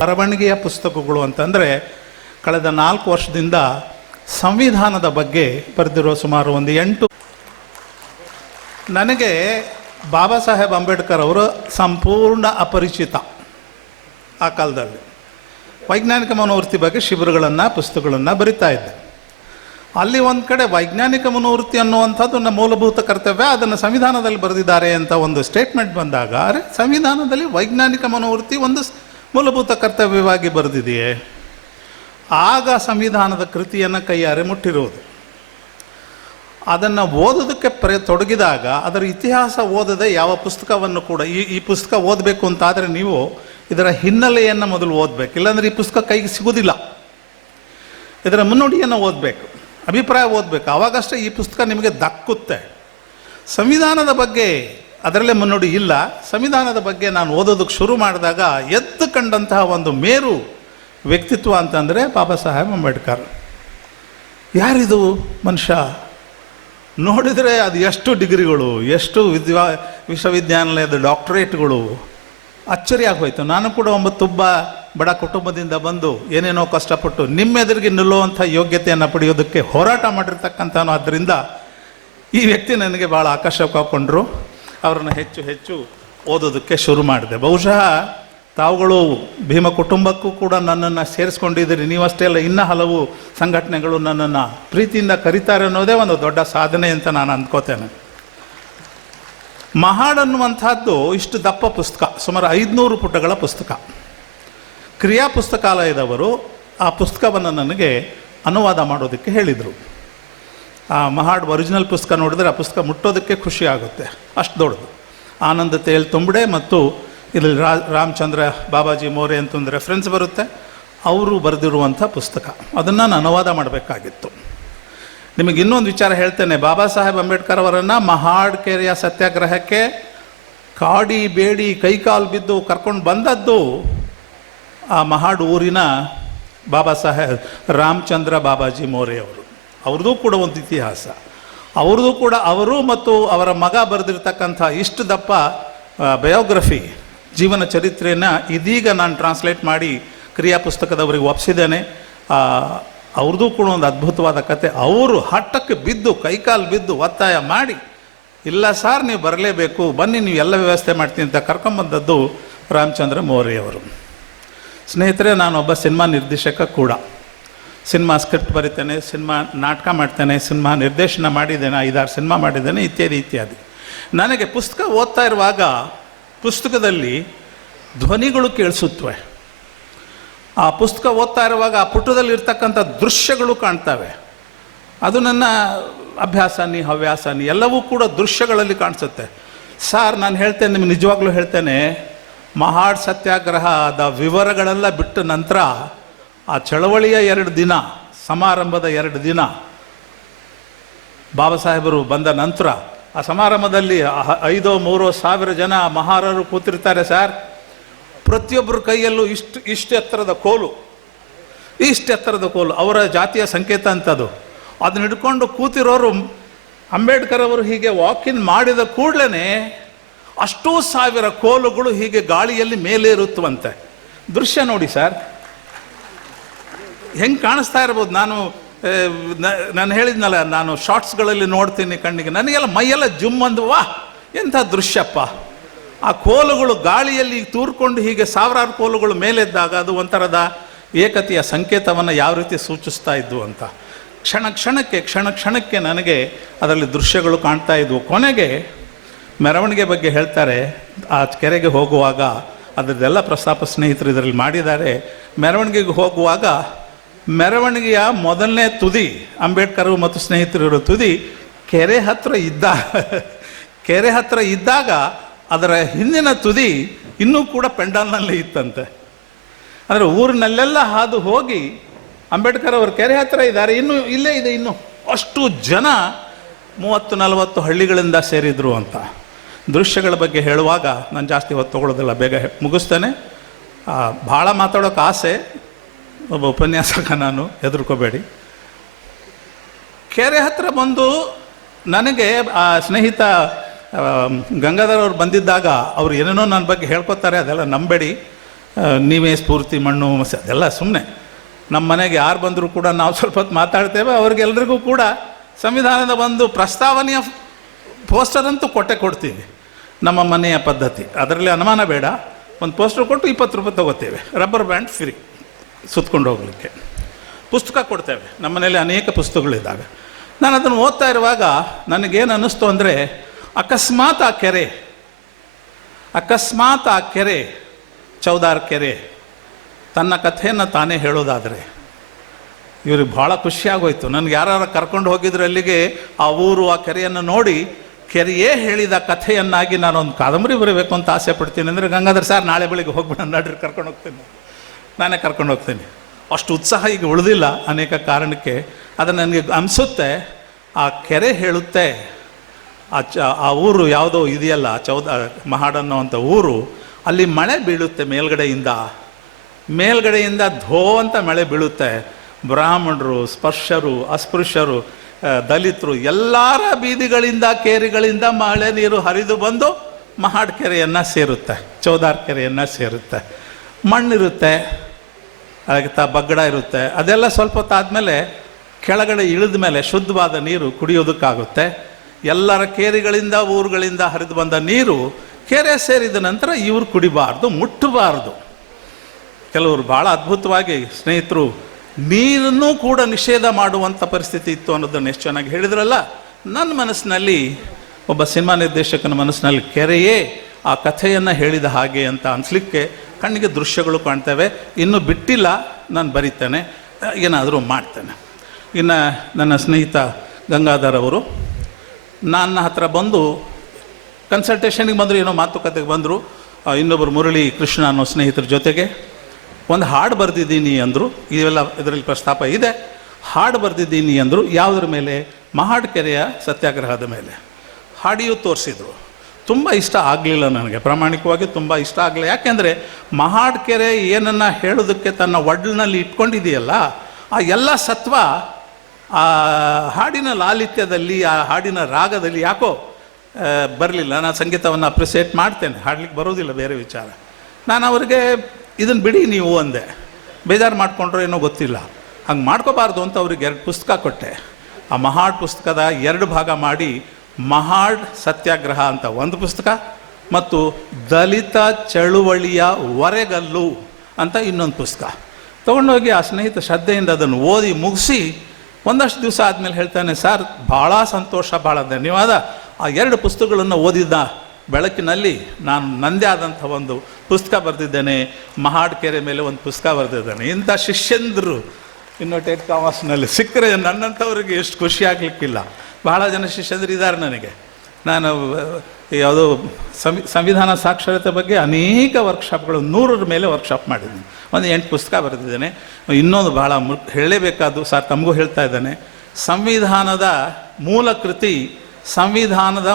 ಬರವಣಿಗೆಯ ಪುಸ್ತಕಗಳು ಅಂತಂದರೆ ಕಳೆದ 4 ವರ್ಷದಿಂದ ಸಂವಿಧಾನದ ಬಗ್ಗೆ ಬರೆದಿರೋ ಸುಮಾರು ಒಂದು 8. ನನಗೆ ಬಾಬಾ ಸಾಹೇಬ್ ಅಂಬೇಡ್ಕರ್ ಅವರು ಸಂಪೂರ್ಣ ಅಪರಿಚಿತ. ಆ ಕಾಲದಲ್ಲಿ ವೈಜ್ಞಾನಿಕ ಮನೋವೃತ್ತಿ ಬಗ್ಗೆ ಶಿಬಿರಗಳನ್ನು ಪುಸ್ತಕಗಳನ್ನು ಬರಿತಾ ಇದ್ದೆ. ಅಲ್ಲಿ ಒಂದು ಕಡೆ ವೈಜ್ಞಾನಿಕ ಮನೋವೃತ್ತಿ ಅನ್ನುವಂಥದ್ದು ನಮ್ಮ ಮೂಲಭೂತ ಕರ್ತವ್ಯ, ಅದನ್ನು ಸಂವಿಧಾನದಲ್ಲಿ ಬರೆದಿದ್ದಾರೆ ಅಂತ ಒಂದು ಸ್ಟೇಟ್ಮೆಂಟ್ ಬಂದಾಗ, ಅರೆ ಸಂವಿಧಾನದಲ್ಲಿ ವೈಜ್ಞಾನಿಕ ಮನೋವೃತ್ತಿ ಒಂದು ಮೂಲಭೂತ ಕರ್ತವ್ಯವಾಗಿ ಬರೆದಿದೆಯೇ? ಆಗ ಸಂವಿಧಾನದ ಕೃತಿಯನ್ನು ಕೈಯಾರೆ ಮುಟ್ಟಿರುವುದು. ಅದನ್ನು ಓದೋದಕ್ಕೆ ತೊಡಗಿದಾಗ ಅದರ ಇತಿಹಾಸ ಓದದೆ ಯಾವ ಪುಸ್ತಕವನ್ನು ಕೂಡ ಈ ಪುಸ್ತಕ ಓದಬೇಕು ಅಂತಾದರೆ ನೀವು ಇದರ ಹಿನ್ನೆಲೆಯನ್ನು ಮೊದಲು ಓದಬೇಕು, ಇಲ್ಲಾಂದರೆ ಈ ಪುಸ್ತಕ ಕೈಗೆ ಸಿಗೋದಿಲ್ಲ. ಇದರ ಮುನ್ನುಡಿಯನ್ನು ಓದಬೇಕು, ಅಭಿಪ್ರಾಯ ಓದಬೇಕು, ಆವಾಗಷ್ಟೇ ಈ ಪುಸ್ತಕ ನಿಮಗೆ ದಕ್ಕುತ್ತೆ. ಸಂವಿಧಾನದ ಬಗ್ಗೆ ಅದರಲ್ಲೇ ಮುನ್ನುಡಿ ಇಲ್ಲ. ಸಂವಿಧಾನದ ಬಗ್ಗೆ ನಾನು ಓದೋದಕ್ಕೆ ಶುರು ಮಾಡಿದಾಗ ಎದ್ದು ಕಂಡಂತಹ ಒಂದು ಮೇರು ವ್ಯಕ್ತಿತ್ವ ಅಂತಂದರೆ ಬಾಬಾ ಸಾಹೇಬ್ ಅಂಬೇಡ್ಕರ್. ಯಾರಿದು ಮನುಷ್ಯ? ನೋಡಿದರೆ ಅದು ಎಷ್ಟು ಡಿಗ್ರಿಗಳು, ಎಷ್ಟು ವಿಶ್ವವಿದ್ಯಾನಿಲಯದ ಡಾಕ್ಟರೇಟ್ಗಳು, ಅಚ್ಚರಿ ಆಗೋಯ್ತು. ನಾನು ಕೂಡ ತುಂಬ ಬಡ ಕುಟುಂಬದಿಂದ ಬಂದು ಏನೇನೋ ಕಷ್ಟಪಟ್ಟು ನಿಮ್ಮೆದುರಿಗೆ ನಿಲ್ಲುವಂಥ ಯೋಗ್ಯತೆಯನ್ನು ಪಡೆಯೋದಕ್ಕೆ ಹೋರಾಟ ಮಾಡಿರ್ತಕ್ಕಂಥನು. ಆದ್ದರಿಂದ ಈ ವ್ಯಕ್ತಿ ನನಗೆ ಭಾಳ ಆಕರ್ಷಕಗೊಂಡ್ರು. ಅವರನ್ನು ಹೆಚ್ಚು ಹೆಚ್ಚು ಓದೋದಕ್ಕೆ ಶುರು ಮಾಡಿದೆ. ಬಹುಶಃ ತಾವುಗಳು ಭೀಮ ಕುಟುಂಬಕ್ಕೂ ಕೂಡ ನನ್ನನ್ನು ಸೇರಿಸ್ಕೊಂಡಿದ್ದೀರಿ. ನೀವಷ್ಟೇ ಅಲ್ಲ, ಇನ್ನೂ ಹಲವು ಸಂಘಟನೆಗಳು ನನ್ನನ್ನು ಪ್ರೀತಿಯಿಂದ ಕರೀತಾರೆ ಅನ್ನೋದೇ ಒಂದು ದೊಡ್ಡ ಸಾಧನೆ ಅಂತ ನಾನು ಅಂದ್ಕೋತೇನೆ. ಮಹಾಡ್ ಅನ್ನುವಂಥದ್ದು ಇಷ್ಟು ದಪ್ಪ ಪುಸ್ತಕ, ಸುಮಾರು 500 ಪುಟಗಳ ಪುಸ್ತಕ. ಕ್ರಿಯಾ ಪುಸ್ತಕಾಲಯದವರು ಆ ಪುಸ್ತಕವನ್ನು ನನಗೆ ಅನುವಾದ ಮಾಡೋದಕ್ಕೆ ಹೇಳಿದರು. ಆ ಮಹಾಡ್ ಒರಿಜಿನಲ್ ಪುಸ್ತಕ ನೋಡಿದರೆ ಆ ಪುಸ್ತಕ ಮುಟ್ಟೋದಕ್ಕೆ ಖುಷಿ ಆಗುತ್ತೆ, ಅಷ್ಟು ದೊಡ್ಡದು. ಆನಂದ ತೇಲ್ ತುಂಬಡೆ ಮತ್ತು ಇದರಲ್ಲಿ ರಾಮಚಂದ್ರ ಬಾಬಾಜಿ ಮೋರೆ ಅಂತ ಒಂದು ರೆಫರೆನ್ಸ್ ಬರುತ್ತೆ, ಅವರು ಬರೆದಿರುವಂಥ ಪುಸ್ತಕ. ಅದನ್ನು ನಾನು ಅನುವಾದ ಮಾಡಬೇಕಾಗಿತ್ತು. ನಿಮಗೆ ಇನ್ನೊಂದು ವಿಚಾರ ಹೇಳ್ತೇನೆ. ಬಾಬಾ ಸಾಹೇಬ್ ಅಂಬೇಡ್ಕರ್ ಅವರನ್ನು ಮಹಾಡ್ ಕೆರೆಯ ಸತ್ಯಾಗ್ರಹಕ್ಕೆ ಕಾಡಿ ಬೇಡಿ ಕೈಕಾಲು ಬಿದ್ದು ಕರ್ಕೊಂಡು ಬಂದದ್ದು ಆ ಮಹಾಡ್ ಊರಿನ ಬಾಬಾ ಸಾಹೇಬ್ ರಾಮಚಂದ್ರ ಬಾಬಾಜಿ ಮೋರೆ ಅವರು. ಅವ್ರದ್ದು ಕೂಡ ಒಂದು ಇತಿಹಾಸ. ಅವ್ರದ್ದು ಕೂಡ ಅವರು ಮತ್ತು ಅವರ ಮಗ ಬರೆದಿರ್ತಕ್ಕಂಥ ಇಷ್ಟು ದಪ್ಪ ಬಯೋಗ್ರಫಿ, ಜೀವನ ಚರಿತ್ರೆಯನ್ನು ಇದೀಗ ನಾನು ಟ್ರಾನ್ಸ್ಲೇಟ್ ಮಾಡಿ ಕ್ರಿಯಾ ಪುಸ್ತಕದವರಿಗೆ ಒಪ್ಪಿಸಿದ್ದೇನೆ. ಅವ್ರದ್ದು ಕೂಡ ಒಂದು ಅದ್ಭುತವಾದ ಕತೆ. ಅವರು ಹಠಕ್ಕೆ ಬಿದ್ದು ಕೈಕಾಲು ಬಿದ್ದು ಒತ್ತಾಯ ಮಾಡಿ, ಇಲ್ಲ ಸಾರ್ ನೀವು ಬರಲೇಬೇಕು, ಬನ್ನಿ ನೀವು ಎಲ್ಲ ವ್ಯವಸ್ಥೆ ಮಾಡ್ತೀನಿ ಅಂತ ಕರ್ಕೊಂಬಂದದ್ದು ರಾಮಚಂದ್ರ ಮೋರೆಯವರು. ಸ್ನೇಹಿತರೆ, ನಾನೊಬ್ಬ ಸಿನಿಮಾ ನಿರ್ದೇಶಕ ಕೂಡ. ಸಿನಿಮಾ ಸ್ಕ್ರಿಪ್ಟ್ ಬರಿತೇನೆ, ಸಿನಿಮಾ ನಾಟಕ ಮಾಡ್ತೇನೆ, ಸಿನಿಮಾ ನಿರ್ದೇಶನ ಮಾಡಿದ್ದೇನೆ, 5-6 ಸಿನಿಮಾ ಮಾಡಿದ್ದೇನೆ, ಇತ್ಯಾದಿ ಇತ್ಯಾದಿ. ನನಗೆ ಪುಸ್ತಕ ಓದ್ತಾ ಇರುವಾಗ ಪುಸ್ತಕದಲ್ಲಿ ಧ್ವನಿಗಳು ಕೇಳಿಸುತ್ತವೆ. ಆ ಪುಸ್ತಕ ಓದ್ತಾ ಇರುವಾಗ ಆ ಪುಟದಲ್ಲಿ ಇರ್ತಕ್ಕಂಥ ದೃಶ್ಯಗಳು ಕಾಣ್ತವೆ. ಅದು ನನ್ನ ಅಭ್ಯಾಸನಿ ಹವ್ಯಾಸನಿ ಎಲ್ಲವೂ ಕೂಡ ದೃಶ್ಯಗಳಲ್ಲಿ ಕಾಣಿಸುತ್ತೆ. ಸಾರ್, ನಾನು ಹೇಳ್ತೇನೆ, ನಿಮ್ಗೆ ನಿಜವಾಗ್ಲೂ ಹೇಳ್ತೇನೆ, ಮಹಾಡ್ ಸತ್ಯಾಗ್ರಹದ ವಿವರಗಳೆಲ್ಲ ಬಿಟ್ಟ ನಂತರ ಆ ಚಳವಳಿಯ 2 ದಿನ, ಸಮಾರಂಭದ 2 ದಿನ, ಬಾಬಾ ಸಾಹೇಬರು ಬಂದ ನಂತರ ಆ ಸಮಾರಂಭದಲ್ಲಿ 5,000-3,000 ಜನ ಮಹಾರರು ಕೂತಿರ್ತಾರೆ ಸರ್. ಪ್ರತಿಯೊಬ್ಬರ ಕೈಯಲ್ಲೂ ಇಷ್ಟು ಎತ್ತರದ ಕೋಲು, ಇಷ್ಟು ಎತ್ತರದ ಕೋಲು, ಅವರ ಜಾತಿಯ ಸಂಕೇತ ಅಂತದು. ಅದನ್ನ ಹಿಡ್ಕೊಂಡು ಕೂತಿರೋರು ಅಂಬೇಡ್ಕರ್ ಅವರು ಹೀಗೆ ವಾಕಿನ್ ಮಾಡಿದ ಕೂಡಲೇ ಅಷ್ಟೂ 1,000 ಕೋಲುಗಳು ಹೀಗೆ ಗಾಳಿಯಲ್ಲಿ ಮೇಲೆ ಇರುತ್ತವಂತೆ. ದೃಶ್ಯ ನೋಡಿ ಸರ್, ಹೆಂಗೆ ಕಾಣಿಸ್ತಾ ಇರ್ಬೋದು. ನಾನು ಹೇಳಿದ್ನಲ್ಲ, ನಾನು ಶಾರ್ಟ್ಸ್ಗಳಲ್ಲಿ ನೋಡ್ತೀನಿ ಕಣ್ಣಿಗೆ, ನನಗೆಲ್ಲ ಮೈಯೆಲ್ಲ ಜುಮ್ ಅಂದು, ವಾಹ್ ಎಂಥ ದೃಶ್ಯಪ್ಪ. ಆ ಕೋಲುಗಳು ಗಾಳಿಯಲ್ಲಿ ತೂರ್ಕೊಂಡು ಹೀಗೆ 1000 ಕೋಲುಗಳು ಮೇಲೆದ್ದಾಗ ಅದು ಒಂಥರದ ಏಕತೆಯ ಸಂಕೇತವನ್ನು ಯಾವ ರೀತಿ ಸೂಚಿಸ್ತಾ ಇದ್ವು ಅಂತ ಕ್ಷಣ ಕ್ಷಣಕ್ಕೆ ನನಗೆ ಅದರಲ್ಲಿ ದೃಶ್ಯಗಳು ಕಾಣ್ತಾ ಇದ್ವು. ಕೊನೆಗೆ ಮೆರವಣಿಗೆ ಬಗ್ಗೆ ಹೇಳ್ತಾರೆ. ಆ ಕೆರೆಗೆ ಹೋಗುವಾಗ ಅದರದ್ದೆಲ್ಲ ಪ್ರಸ್ತಾಪ ಸ್ನೇಹಿತರು ಇದರಲ್ಲಿ ಮಾಡಿದ್ದಾರೆ. ಮೆರವಣಿಗೆಗೆ ಹೋಗುವಾಗ ಮೆರವಣಿಗೆಯ ಮೊದಲನೇ ತುದಿ, ಅಂಬೇಡ್ಕರ್ ಮತ್ತು ಸ್ನೇಹಿತರು ತುದಿ ಕೆರೆ ಹತ್ರ ಇದ್ದಾಗ ಅದರ ಹಿಂದಿನ ತುದಿ ಇನ್ನೂ ಕೂಡ ಪೆಂಡಾಲ್ನಲ್ಲೇ ಇತ್ತಂತೆ. ಅಂದರೆ ಊರಿನಲ್ಲೆಲ್ಲ ಹಾದು ಹೋಗಿ ಅಂಬೇಡ್ಕರ್ ಅವರು ಕೆರೆ ಹತ್ರ ಇದ್ದಾರೆ, ಇನ್ನೂ ಇಲ್ಲೇ ಇದೆ, ಇನ್ನೂ ಅಷ್ಟು ಜನ 30-40 ಹಳ್ಳಿಗಳಿಂದ ಸೇರಿದ್ರು ಅಂತ. ದೃಶ್ಯಗಳ ಬಗ್ಗೆ ಹೇಳುವಾಗ ನಾನು ಜಾಸ್ತಿ ಹೊತ್ತು ತಗೊಳ್ಳೋದಿಲ್ಲ, ಬೇಗ ಮುಗಿಸ್ತೇನೆ. ಭಾಳ ಮಾತಾಡೋಕೆ ಆಸೆ, ಒಬ್ಬ ಉಪನ್ಯಾಸಕ ನಾನು, ಹೆದರ್ಕೋಬೇಡಿ. ಕೆರೆ ಹತ್ರ ಬಂದು ನನಗೆ ಆ ಸ್ನೇಹಿತ ಗಂಗಾಧರ್ ಅವ್ರು ಬಂದಿದ್ದಾಗ ಅವ್ರು ಏನೇನೋ ನನ್ನ ಬಗ್ಗೆ ಹೇಳ್ಕೊತಾರೆ, ಅದೆಲ್ಲ ನಂಬೇಡಿ. ನೀವೇ ಸ್ಫೂರ್ತಿ ಮಣ್ಣು ಮಸಿ ಅದೆಲ್ಲ ಸುಮ್ಮನೆ. ನಮ್ಮ ಮನೆಗೆ ಯಾರು ಬಂದರೂ ಕೂಡ ನಾವು ಸ್ವಲ್ಪ ಹೊತ್ತು ಮಾತಾಡ್ತೇವೆ, ಅವ್ರಿಗೆಲ್ರಿಗೂ ಕೂಡ ಸಂವಿಧಾನದ ಒಂದು ಪ್ರಸ್ತಾವನೆಯ ಪೋಸ್ಟರ್ ಅಂತೂ ಕೊಡ್ತೀವಿ. ನಮ್ಮ ಮನೆಯ ಪದ್ಧತಿ, ಅದರಲ್ಲಿ ಅನುಮಾನ ಬೇಡ. ಒಂದು ಪೋಸ್ಟರ್ ಕೊಟ್ಟು 20 ರೂಪಾಯಿ ತೊಗೋತೇವೆ, ರಬ್ಬರ್ ಬ್ಯಾಂಡ್ ಫ್ರೀ ಸುತ್ಕೊಂಡು ಹೋಗಲಿಕ್ಕೆ. ಪುಸ್ತಕ ಕೊಡ್ತೇವೆ, ನಮ್ಮ ಮನೇಲಿ ಅನೇಕ ಪುಸ್ತಕಗಳಿದ್ದಾವೆ. ನಾನು ಅದನ್ನು ಓದ್ತಾ ಇರುವಾಗ ನನಗೇನು ಅನ್ನಿಸ್ತು ಅಂದರೆ, ಅಕಸ್ಮಾತ್ ಆ ಕೆರೆ ಚೌದಾರ್ ಕೆರೆ ತನ್ನ ಕಥೆಯನ್ನು ತಾನೇ ಹೇಳೋದಾದರೆ ಇವ್ರಿಗೆ ಭಾಳ ಖುಷಿಯಾಗೋಯ್ತು. ನನಗೆ ಯಾರು ಕರ್ಕೊಂಡು ಹೋಗಿದ್ರು ಅಲ್ಲಿಗೆ, ಆ ಊರು ಆ ಕೆರೆಯನ್ನು ನೋಡಿ ಕೆರೆಯೇ ಹೇಳಿದ ಕಥೆಯನ್ನಾಗಿ ನಾನೊಂದು ಕಾದಂಬರಿ ಬರೀಬೇಕು ಅಂತ ಆಸೆ ಪಡ್ತೀನಿ. ಅಂದರೆ ಗಂಗಾಧರ್ ಸರ್ ನಾಳೆ ಬೆಳಿಗ್ಗೆ ಹೋಗ್ಬಿಡ ನಡ್ರಿ ಕರ್ಕೊಂಡು ಹೋಗ್ತೀನಿ, ನಾನೇ ಕರ್ಕೊಂಡು ಹೋಗ್ತೀನಿ. ಅಷ್ಟು ಉತ್ಸಾಹ ಈಗ ಉಳಿದಿಲ್ಲ ಅನೇಕ ಕಾರಣಕ್ಕೆ. ಅದು ನನಗೆ ಅನಿಸುತ್ತೆ ಆ ಕೆರೆ ಹೇಳುತ್ತೆ, ಆ ಊರು ಯಾವುದೋ ಇದೆಯಲ್ಲ ಮಹಾಡ್ ಅನ್ನೋವಂಥ ಊರು, ಅಲ್ಲಿ ಮಳೆ ಬೀಳುತ್ತೆ ಮೇಲ್ಗಡೆಯಿಂದ ಧೋ ಅಂತ ಮಳೆ ಬೀಳುತ್ತೆ. ಬ್ರಾಹ್ಮಣರು, ಸ್ಪರ್ಶರು, ಅಸ್ಪೃಶ್ಯರು, ದಲಿತರು ಎಲ್ಲರ ಬೀದಿಗಳಿಂದ ಕೇರಿಗಳಿಂದ ಮಳೆ ನೀರು ಹರಿದು ಬಂದು ಮಹಾಡ್ ಕೆರೆಯನ್ನು ಸೇರುತ್ತೆ, ಚೌದಾರ್ ಕೆರೆಯನ್ನು ಸೇರುತ್ತೆ. ಮಣ್ಣಿರುತ್ತೆ, ಅದಕ್ಕೆ ಬಗ್ಗಡ ಇರುತ್ತೆ. ಅದೆಲ್ಲ ಸ್ವಲ್ಪ ಹೊತ್ತಾದಮೇಲೆ ಕೆಳಗಡೆ ಇಳಿದ ಮೇಲೆ ಶುದ್ಧವಾದ ನೀರು ಕುಡಿಯೋದಕ್ಕಾಗುತ್ತೆ. ಎಲ್ಲರ ಕೇರಿಗಳಿಂದ ಊರುಗಳಿಂದ ಹರಿದು ಬಂದ ನೀರು ಕೆರೆ ಸೇರಿದ ನಂತರ ಇವರು ಕುಡಿಬಾರ್ದು, ಮುಟ್ಟಬಾರ್ದು. ಕೆಲವರು ಭಾಳ ಅದ್ಭುತವಾಗಿ ಸ್ನೇಹಿತರು ನೀರನ್ನು ಕೂಡ ನಿಷೇಧ ಮಾಡುವಂಥ ಪರಿಸ್ಥಿತಿ ಇತ್ತು ಅನ್ನೋದನ್ನು ಎಷ್ಟು ಚೆನ್ನಾಗಿ ಹೇಳಿದ್ರಲ್ಲ. ನನ್ನ ಮನಸ್ಸಿನಲ್ಲಿ, ಒಬ್ಬ ಸಿನಿಮಾ ನಿರ್ದೇಶಕನ ಮನಸ್ಸಿನಲ್ಲಿ ಕೆರೆಯೇ ಆ ಕಥೆಯನ್ನು ಹೇಳಿದ ಹಾಗೆ ಅಂತ ಅನಿಸ್ಲಿಕ್ಕೆ ಕಣ್ಣಿಗೆ ದೃಶ್ಯಗಳು ಕಾಣ್ತವೆ. ಇನ್ನೂ ಬಿಟ್ಟಿಲ್ಲ, ನಾನು ಬರೀತೇನೆ, ಏನಾದರೂ ಮಾಡ್ತೇನೆ. ಇನ್ನು ನನ್ನ ಸ್ನೇಹಿತ ಗಂಗಾಧರ್ ಅವರು ನನ್ನ ಹತ್ರ ಬಂದು ಕನ್ಸಲ್ಟೇಷನ್ಗೆ ಬಂದರು, ಏನೋ ಮಾತುಕತೆಗೆ ಬಂದರು. ಇನ್ನೊಬ್ಬರು ಮುರಳಿ ಕೃಷ್ಣ ಅನ್ನೋ ಸ್ನೇಹಿತರ ಜೊತೆಗೆ ಒಂದು ಹಾಡು ಬರೆದಿದ್ದೀನಿ ಅಂದರು. ಇವೆಲ್ಲ ಇದರಲ್ಲಿ ಪ್ರಸ್ತಾಪ ಇದೆ. ಹಾಡು ಬರೆದಿದ್ದೀನಿ ಅಂದರು. ಯಾವುದ್ರ ಮೇಲೆ? ಮಹಾಡ್ ಕೆರೆಯ ಸತ್ಯಾಗ್ರಹದ ಮೇಲೆ ಹಾಡಿಯೂ ತೋರಿಸಿದರು. ತುಂಬ ಇಷ್ಟ ಆಗಲಿಲ್ಲ ನನಗೆ, ಪ್ರಾಮಾಣಿಕವಾಗಿ ತುಂಬ ಇಷ್ಟ ಆಗಲಿಲ್ಲ. ಯಾಕೆಂದರೆ ಮಹಾಡ್ ಕೆರೆ ಏನನ್ನು ಹೇಳೋದಕ್ಕೆ ತನ್ನ ಒಡ್ಲಿನಲ್ಲಿ ಇಟ್ಕೊಂಡಿದೆಯಲ್ಲ, ಆ ಎಲ್ಲ ಸತ್ವ ಆ ಹಾಡಿನ ಲಾಲಿತ್ಯದಲ್ಲಿ, ಆ ಹಾಡಿನ ರಾಗದಲ್ಲಿ ಯಾಕೋ ಬರಲಿಲ್ಲ. ನಾನು ಸಂಗೀತವನ್ನು ಅಪ್ರಿಸಿಯೇಟ್ ಮಾಡ್ತೇನೆ, ಹಾಡ್ಲಿಕ್ಕೆ ಬರೋದಿಲ್ಲ, ಬೇರೆ ವಿಚಾರ. ನಾನು ಅವ್ರಿಗೆ ಇದನ್ನು ಬಿಡಿ ನೀವು ಅಂದೆ. ಬೇಜಾರು ಮಾಡಿಕೊಂಡ್ರೋ ಏನೋ ಗೊತ್ತಿಲ್ಲ. ಹಂಗೆ ಮಾಡ್ಕೋಬಾರ್ದು ಅಂತ ಅವ್ರಿಗೆ 2 ಪುಸ್ತಕ ಕೊಟ್ಟೆ. ಆ ಮಹಾಡ್ ಪುಸ್ತಕದ 2 ಭಾಗ ಮಾಡಿ, ಮಹಾಡ್ ಸತ್ಯಾಗ್ರಹ ಅಂತ ಒಂದು ಪುಸ್ತಕ ಮತ್ತು ದಲಿತ ಚಳುವಳಿಯ ಒರೆಗಲ್ಲು ಅಂತ ಇನ್ನೊಂದು ಪುಸ್ತಕ ತೊಗೊಂಡೋಗಿ ಆ ಸ್ನೇಹಿತ ಶ್ರದ್ಧೆಯಿಂದ ಅದನ್ನು ಓದಿ ಮುಗಿಸಿ ಒಂದಷ್ಟು ದಿವಸ ಆದಮೇಲೆ ಹೇಳ್ತಾನೆ, ಸರ್ ಭಾಳ ಸಂತೋಷ, ಭಾಳ ಧನ್ಯವಾದ. ಆ 2 ಪುಸ್ತಕಗಳನ್ನು ಓದಿದ್ದ ಬೆಳಕಿನಲ್ಲಿ ನಾನು ನನ್ನದೇ ಆದಂಥ ಒಂದು ಪುಸ್ತಕ ಬರೆದಿದ್ದೇನೆ, ಮಹಾಡ್ ಕೆರೆ ಮೇಲೆ ಒಂದು ಪುಸ್ತಕ ಬರೆದಿದ್ದೇನೆ. ಇಂಥ ಶಿಷ್ಯಂದರು ಇನ್ನೊಟೇಟ್ ಕಾಮರ್ಸ್ನಲ್ಲಿ ಸಿಕ್ಕರೆ ನನ್ನಂಥವ್ರಿಗೆ ಎಷ್ಟು ಖುಷಿ ಆಗಲಿಕ್ಕಿಲ್ಲ. ಬಹಳ ಜನ ಶಿಷ್ಯಂದರು ಇದ್ದಾರೆ ನನಗೆ. ನಾನು ಯಾವುದೋ ಸಂವಿಧಾನ ಸಾಕ್ಷರತೆ ಬಗ್ಗೆ ಅನೇಕ ವರ್ಕ್ಶಾಪ್ಗಳು 100ರ ಮೇಲೆ ವರ್ಕ್ಶಾಪ್ ಮಾಡಿದ್ದೀನಿ. ಒಂದು 8 ಪುಸ್ತಕ ಬರೆದಿದ್ದೇನೆ. ಇನ್ನೊಂದು ಭಾಳ ಹೇಳಲೇಬೇಕಾದ್ದು, ಸರ್ ತಮಗೂ ಹೇಳ್ತಾ ಇದ್ದಾನೆ, ಸಂವಿಧಾನದ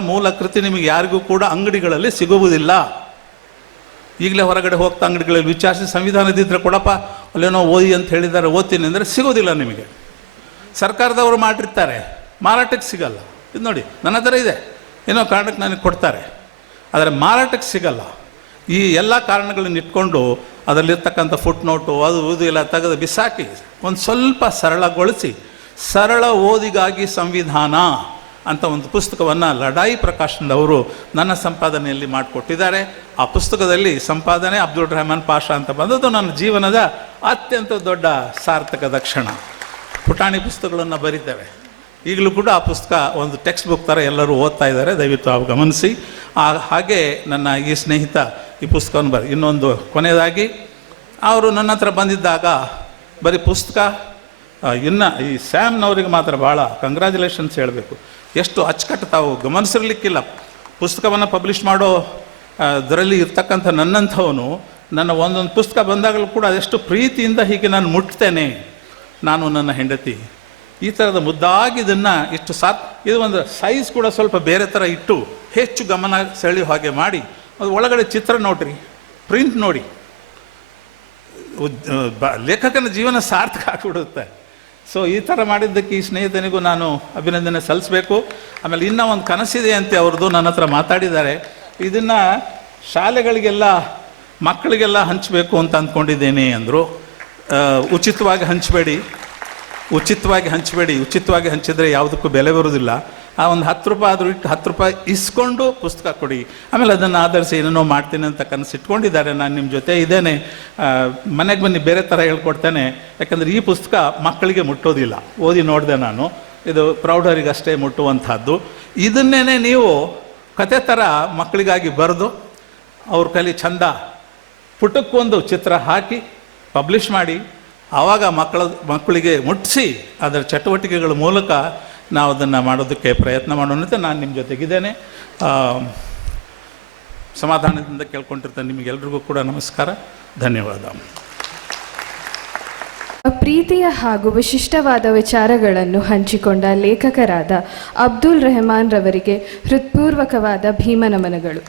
ಮೂಲ ಕೃತಿ ನಿಮಗೆ ಯಾರಿಗೂ ಕೂಡ ಅಂಗಡಿಗಳಲ್ಲಿ ಸಿಗುವುದಿಲ್ಲ. ಈಗಲೇ ಹೊರಗಡೆ ಹೋಗ್ತಾ ಅಂಗಡಿಗಳಲ್ಲಿ ವಿಚಾರಿಸಿ ಸಂವಿಧಾನದಿದ್ದರೆ ಕೊಡಪ್ಪ, ಅಲ್ಲೇನೋ ಓದಿ ಅಂತ ಹೇಳಿದ್ದಾರೆ, ಓದ್ತೀನಿ ಅಂದರೆ ಸಿಗೋದಿಲ್ಲ ನಿಮಗೆ. ಸರ್ಕಾರದವರು ಮಾಡಿರ್ತಾರೆ, ಮಾರಾಟಕ್ಕೆ ಸಿಗಲ್ಲ. ಇದು ನೋಡಿ, ನನ್ನ ಹತ್ರ ಇದೆ, ಏನೋ ಕಾರಣಕ್ಕೆ ನನಗೆ ಕೊಡ್ತಾರೆ, ಆದರೆ ಮಾರಾಟಕ್ಕೆ ಸಿಗಲ್ಲ. ಈ ಎಲ್ಲ ಕಾರಣಗಳನ್ನ ಇಟ್ಕೊಂಡು ಅದರಲ್ಲಿರ್ತಕ್ಕಂಥ ಫುಟ್ ನೋಟು ಅದು ಇದು ಎಲ್ಲ ತೆಗೆದು ಬಿಸಾಕಿ ಒಂದು ಸ್ವಲ್ಪ ಸರಳಗೊಳಿಸಿ, ಸರಳ ಓದಿಗಾಗಿ ಸಂವಿಧಾನ ಅಂತ ಒಂದು ಪುಸ್ತಕವನ್ನು ಲಡಾಯಿ ಪ್ರಕಾಶನದವರು ನನ್ನ ಸಂಪಾದನೆಯಲ್ಲಿ ಮಾಡಿಕೊಟ್ಟಿದ್ದಾರೆ. ಆ ಪುಸ್ತಕದಲ್ಲಿ ಸಂಪಾದನೆ ಅಬ್ದುಲ್ ರೆಹಮಾನ್ ಪಾಷಾ ಅಂತ ಬಂದದ್ದು ನನ್ನ ಜೀವನದ ಅತ್ಯಂತ ದೊಡ್ಡ ಸಾರ್ಥಕದ ಕ್ಷಣ. ಪುಟಾಣಿ ಪುಸ್ತಕಗಳನ್ನು ಬರೀತೇವೆ, ಈಗಲೂ ಕೂಡ ಆ ಪುಸ್ತಕ ಒಂದು ಟೆಕ್ಸ್ಟ್ ಬುಕ್ ಥರ ಎಲ್ಲರೂ ಓದ್ತಾ ಇದ್ದಾರೆ, ದಯವಿಟ್ಟು ಅವು ಗಮನಿಸಿ. ಹಾಗೆ ನನ್ನ ಈ ಸ್ನೇಹಿತ ಈ ಪುಸ್ತಕವನ್ನು ಇನ್ನೊಂದು ಕೊನೆಯದಾಗಿ ಅವರು ನನ್ನ ಹತ್ರ ಬಂದಿದ್ದಾಗ ಬರೀ ಪುಸ್ತಕ, ಇನ್ನು ಈ ಸ್ಯಾಮ್ನವರಿಗೆ ಮಾತ್ರ ಭಾಳ ಕಂಗ್ರ್ಯಾಚುಲೇಷನ್ಸ್ ಹೇಳಬೇಕು. ಎಷ್ಟು ಅಚ್ಚುಕಟ್ಟು ತಾವು ಗಮನಿಸಿರ್ಲಿಕ್ಕಿಲ್ಲ. ಪುಸ್ತಕವನ್ನು ಪಬ್ಲಿಷ್ ಮಾಡೋ ಅದರಲ್ಲಿ ಇರ್ತಕ್ಕಂಥ ನನ್ನಂಥವನು ನನ್ನ ಒಂದೊಂದು ಪುಸ್ತಕ ಬಂದಾಗಲೂ ಕೂಡ ಅದೆಷ್ಟು ಪ್ರೀತಿಯಿಂದ ಹೀಗೆ ನಾನು ಮುಟ್ತೇನೆ, ನಾನು ನನ್ನ ಹೆಂಡತಿ ಈ ಥರದ ಮುದ್ದಾಗಿ ಇದನ್ನು ಇಷ್ಟು ಇದು ಒಂದು ಸೈಜ್ ಕೂಡ ಸ್ವಲ್ಪ ಬೇರೆ ಥರ ಇಟ್ಟು ಹೆಚ್ಚು ಗಮನ ಸೆಳೆಯೋ ಹಾಗೆ ಮಾಡಿ, ಅದು ಒಳಗಡೆ ಚಿತ್ರ ನೋಡ್ರಿ, ಪ್ರಿಂಟ್ ನೋಡಿ, ಲೇಖಕನ ಜೀವನ ಸಾರ್ಥಕ ಆಗಿಬಿಡುತ್ತೆ. ಸೊ ಈ ಥರ ಮಾಡಿದ್ದಕ್ಕೆ ಈ ಸ್ನೇಹಿತನಿಗೂ ನಾನು ಅಭಿನಂದನೆ ಸಲ್ಲಿಸಬೇಕು. ಆಮೇಲೆ ಇನ್ನೂ ಒಂದು ಕನಸಿದೆ ಅಂತ ಅವ್ರದ್ದು ನನ್ನ ಹತ್ರ ಮಾತಾಡಿದ್ದಾರೆ. ಇದನ್ನು ಶಾಲೆಗಳಿಗೆಲ್ಲ ಮಕ್ಕಳಿಗೆಲ್ಲ ಹಂಚಬೇಕು ಅಂತ ಅಂದ್ಕೊಂಡಿದ್ದೇನೆ ಅಂದರು. ಉಚಿತವಾಗಿ ಹಂಚಬೇಡಿ, ಉಚಿತವಾಗಿ ಹಂಚಿದರೆ ಯಾವುದಕ್ಕೂ ಬೆಲೆ ಬರೋದಿಲ್ಲ. ಆ ಒಂದು 10 ರೂಪಾಯಿ ಆದರೂ ಇಟ್ಟು 10 ರೂಪಾಯಿ ಇಸ್ಕೊಂಡು ಪುಸ್ತಕ ಕೊಡಿ, ಆಮೇಲೆ ಅದನ್ನು ಆಧರಿಸಿ ಏನೇನೋ ಮಾಡ್ತೀನಿ ಅಂತ ಕನಸಿಟ್ಕೊಂಡಿದ್ದಾರೆ. ನಾನು ನಿಮ್ಮ ಜೊತೆ ಇದ್ದೇನೆ, ಮನೆಗೆ ಬನ್ನಿ, ಬೇರೆ ಥರ ಹೇಳ್ಕೊಡ್ತೇನೆ. ಯಾಕಂದರೆ ಈ ಪುಸ್ತಕ ಮಕ್ಕಳಿಗೆ ಮುಟ್ಟೋದಿಲ್ಲ. ಓದಿ ನೋಡಿದೆ ನಾನು, ಇದು ಪ್ರೌಢರಿಗಷ್ಟೇ ಮುಟ್ಟುವಂಥದ್ದು. ಇದನ್ನೇ ನೀವು ಕತೆ ಥರ ಮಕ್ಕಳಿಗಾಗಿ ಬರೆದು ಅವ್ರ ಕೈಲಿ ಚಂದ ಪುಟಕ್ಕೊಂದು ಚಿತ್ರ ಹಾಕಿ ಪಬ್ಲಿಷ್ ಮಾಡಿ, ಆವಾಗ ಮಕ್ಕಳಿಗೆ ಮುಟ್ಟಿಸಿ ಅದರ ಚಟುವಟಿಕೆಗಳ ಮೂಲಕ ನಾವು ಅದನ್ನು ಮಾಡೋದಕ್ಕೆ ಪ್ರಯತ್ನ ಮಾಡೋಣ ಅಂತ ನಾನು ನಿಮ್ಮ ಜೊತೆಗಿದ್ದೇನೆ. ಸಮಾಧಾನದಿಂದ ಕೇಳ್ಕೊಂಡಿರ್ತೇನೆ. ನಿಮಗೆಲ್ರಿಗೂ ಕೂಡ ನಮಸ್ಕಾರ, ಧನ್ಯವಾದ. ಪ್ರೀತಿಯ ಹಾಗೂ ವಿಶಿಷ್ಟವಾದ ವಿಚಾರಗಳನ್ನು ಹಂಚಿಕೊಂಡ ಲೇಖಕರಾದ ಅಬ್ದುಲ್ ರೆಹಮಾನ್ ರವರಿಗೆ ಹೃತ್ಪೂರ್ವಕವಾದ ಭೀಮನಮನಗಳು.